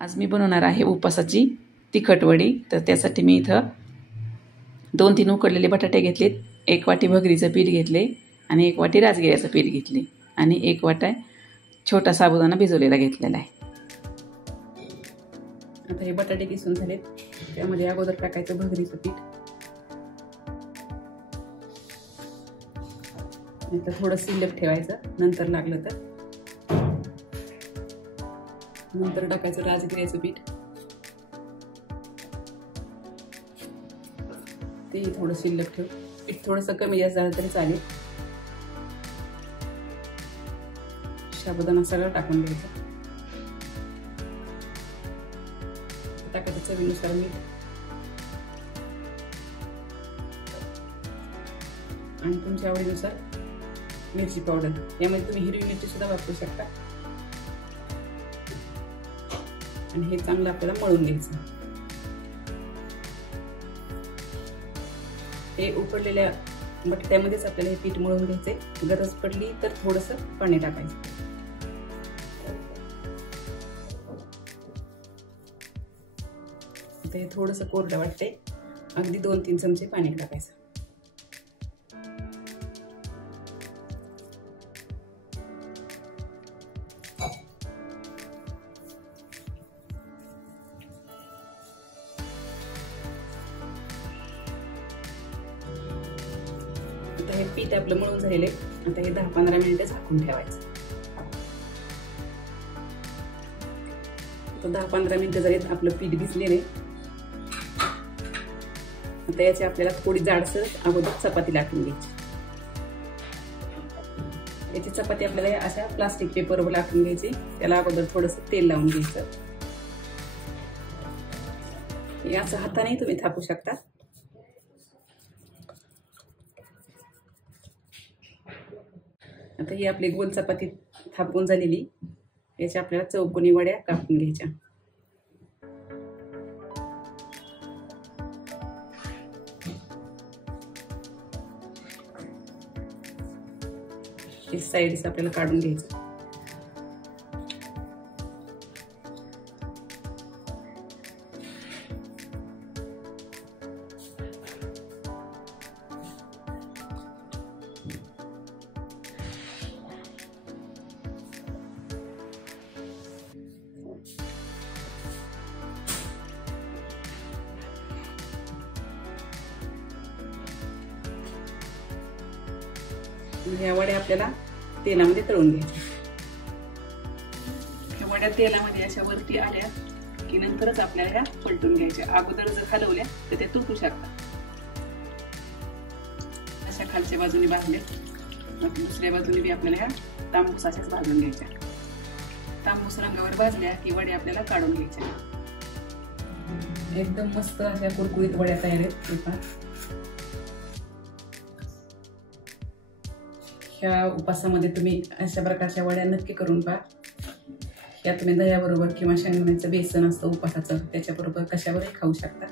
आज मी बनवणार आहे उपासाची तिखट वडी। तर त्यासाठी मी इथं 2-3 उकडलेले बटाटे घेतलेत, 1 वाटी भगरीचं पीठ घेतले आणि 1 वाटी राजगिऱ्याचं पीठ घेतले आणि 1 वाटा छोटा साबुदाणा भिजवलेला घेतलेला आहे। आता हे बटाटे किसून झालेत, त्यामध्ये अगोदर टाकायचं भगरीचं पीठ। नंतर थोडं शिल्लक ठेवायचं, नंतर लागलं तर नंतर टाकायचं राजगिऱ्याचं पीठ, तेही थोडं शिल्लक ठेव। पीठ थोडंसं कमी जास्त झालं तरी चालेल। साबुदाणा सगळं टाकून द्यायचं, टाकायचं चवीनुसार मीठ आणि तुमच्या आवडीनुसार मिरची पावडर। यामध्ये तुम्ही हिरवी मिरची सुद्धा वापरू शकता आणि हे चांगलं आपल्याला मळून घ्यायचं। हे उकडलेल्या बटाट्यामध्येच आपल्याला हे पीठ मळून घ्यायचे। गरज पडली तर थोडंसं पाणी टाकायचं। आता हे थोडंसं कोरडं वाटते, अगदी 2-3 चमचे पाणी टाकायचं। आता हे पीठ आपलं मळून झालेले, आता हे 10-15 मिनिटं झाकून ठेवायचं। आता 10-15 मिनिटं झालेत, आपलं पीठ भिजलेले। आता याची आपल्याला थोडी जाडसर अगोदर चपाती लाटून घ्यायची। याची चपाती आपल्याला अशा प्लास्टिक पेपरवर लाटून घ्यायची। त्याला अगोदर थोडंसं तेल लावून घ्यायचं। याचं हाताने तुम्ही थापू शकता। आता ही आपली गोल चपाती थापून झालेली, याच्या आपल्याला चौकोनी वड्या कापून घ्यायच्या। हे साईड्स आपल्याला काढून घ्यायचं। ह्या वड्या आपल्याला तेलामध्ये तळून घ्यायच्या। ह्या वड्या तेलामध्ये अशा वरती आल्या की नंतरच आपल्याला ह्या पलटून घ्यायच्या। अगोदर जर हलवल्या तर ते तुटू शकतात। अशा खालच्या बाजूने भाजले, मग दुसऱ्या बाजूने बी आपल्याला ह्या तांबूस अशाच भाजून घ्यायच्या। तांबूस रंगावर भाजल्या की वड्या आपल्याला काढून घ्यायच्या। एकदम मस्त अशा कुरकुरीत वड्या तयार आहेत। ह्या उपासामध्ये तुम्ही अशा प्रकारच्या वड्या नक्की करून पहा। ह्या तुम्ही दह्याबरोबर किंवा शेंगदाण्याचं बेसन असतं उपासाचं, त्याच्याबरोबर कशावरही खाऊ शकता।